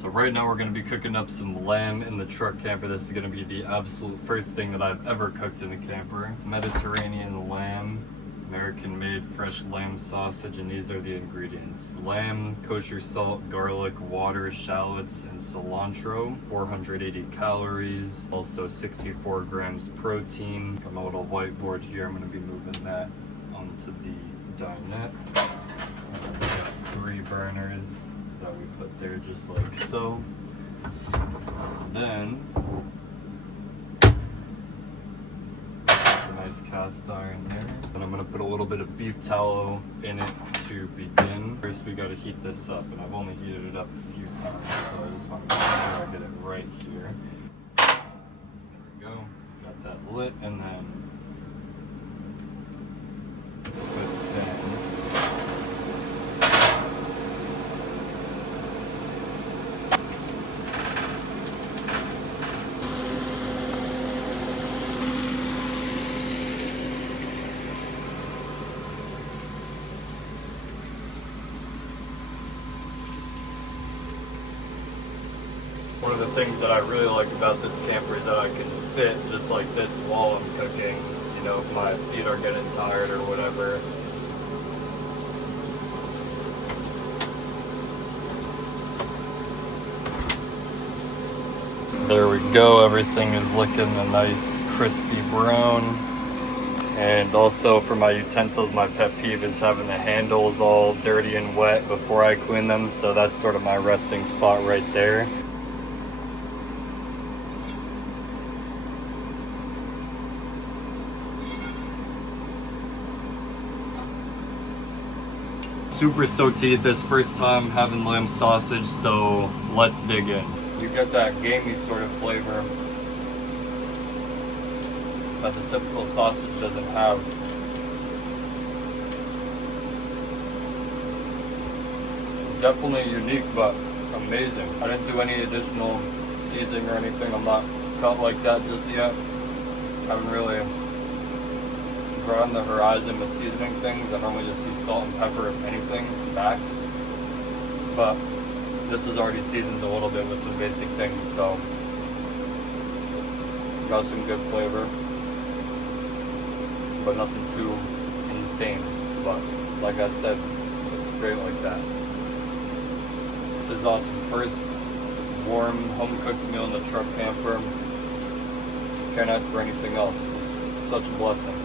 So right now we're going to be cooking up some lamb in the truck camper. This is going to be the absolute first thing that I've ever cooked in the camper. It's Mediterranean lamb, American made fresh lamb sausage, and these are the ingredients. Lamb, kosher salt, garlic, water, shallots, and cilantro. 480 calories, also 64 grams protein. Got my little whiteboard here. I'm going to be moving that onto the dinette. We got 3 burners that we put there just like so. Then a nice cast iron there. And I'm gonna put a little bit of beef tallow in it to begin. First we gotta heat this up, and I've only heated it up a few times, so I just want to make sure I get it right here. There we go. Got that lit, and then one of the things that I really like about this camper is that I can sit just like this while I'm cooking, you know, if my feet are getting tired or whatever. There we go, everything is looking a nice crispy brown. And also for my utensils, my pet peeve is having the handles all dirty and wet before I clean them, so that's sort of my resting spot right there. Super stoked to eat this, first time having lamb sausage, so let's dig in. You get that gamey sort of flavor that the typical sausage doesn't have. Definitely unique, but amazing. I didn't do any additional seasoning or anything. I'm not cut like that just yet. I haven't really broadened the horizon with seasoning things. I normally just use salt and pepper, if anything, max. But this is already seasoned a little bit with some basic things, so got some good flavor, but nothing too insane. But like I said, it's great like that. This is awesome. First warm home cooked meal in the truck camper. Can't ask for anything else. It's such a blessing.